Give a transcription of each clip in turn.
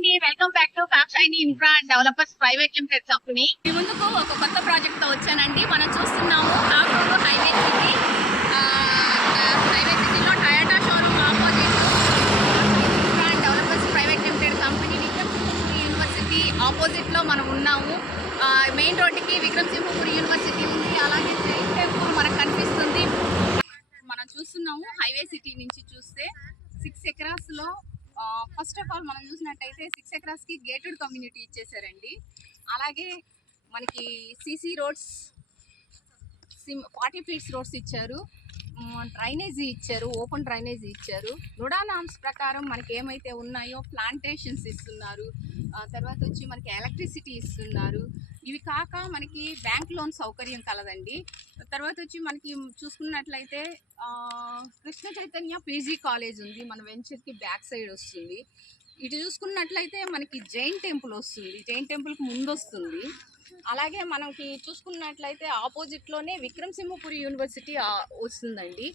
అండి, welcome back to కాక్షాయిని infra and developers private limited company. మీ ముందుకు ఒక కొత్త ప్రాజెక్ట్ తో వచ్చానండి. మనం చూస్తున్నాము కాకూరు హైవే సిటీ. హైవే సిటీలో Toyota showroom opposite infra and developers private limited company Vikramasimhapuri university opposite లో మనం ఉన్నాము. మెయిన్ రోడ్డుకి విక్రమ్సింహపురి యూనివర్సిటీ ఉంది, అలాగే జైన్ టెంపుల్ మనకు కనిపిస్తుంది. మనం చూస్తున్నాము హైవే సిటీ నుంచి చూస్తే 6 acres లో ఫస్ట్ ఆఫ్ ఆల్ మనం చూసినట్టయితే 6 acres కి గేటెడ్ కమ్యూనిటీ ఇచ్చేసారండి. అలాగే మనకి సీసీ రోడ్స్ 40 feet రోడ్స్ ఇచ్చారు, డ్రైనేజీ ఇచ్చారు, ఓపెన్ డ్రైనేజీ ఇచ్చారు. నుడా నామ్స్ ప్రకారం మనకి ఏమైతే ఉన్నాయో ప్లాంటేషన్స్ ఇస్తున్నారు, తర్వాత వచ్చి మనకి ఎలక్ట్రిసిటీ ఇస్తున్నారు. ఇవి కాక మనకి బ్యాంక్ లోన్ సౌకర్యం కలదండి. తర్వాత వచ్చి మనకి చూసుకున్నట్లయితే కృష్ణ చైతన్య పీజీ కాలేజ్ ఉంది, మన వెంచర్కి బ్యాక్ సైడ్ వస్తుంది. ఇటు చూసుకున్నట్లయితే మనకి జైన్ టెంపుల్ వస్తుంది, జైన్ టెంపుల్కి ముందు వస్తుంది. అలాగే మనకి చూసుకున్నట్లయితే ఆపోజిట్లోనే విక్రమ్సింహపురి యూనివర్సిటీ వస్తుందండి.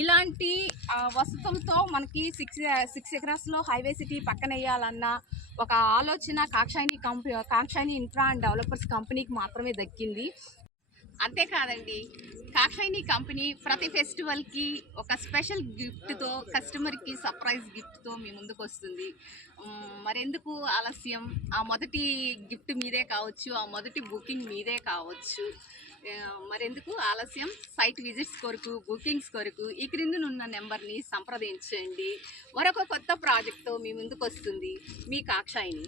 ఇలాంటి వసతులతో మనకి 6 acres హైవే సిటీ పక్కన వేయాలన్న ఒక ఆలోచన కాక్షాయిని ఇన్ఫ్రా అండ్ డెవలపర్స్ కంపెనీకి మాత్రమే దక్కింది. అంతేకాదండి, కాక్షాయిని కంపెనీ ప్రతి ఫెస్టివల్కి ఒక స్పెషల్ గిఫ్ట్తో, కస్టమర్కి సర్ప్రైజ్ గిఫ్ట్తో మీ ముందుకు వస్తుంది. మరెందుకు ఆలస్యం? ఆ మొదటి గిఫ్ట్ మీదే కావచ్చు, ఆ మొదటి బుకింగ్ మీదే కావచ్చు. మరెందుకు ఆలస్యం? సైట్ విజిట్స్ కొరకు, బుకింగ్స్ కొరకు ఈ క్రిందనున్న నెంబర్ని సంప్రదించండి. మరొక కొత్త ప్రాజెక్ట్తో మీ ముందుకు వస్తుంది మీ కాక్షాయిని.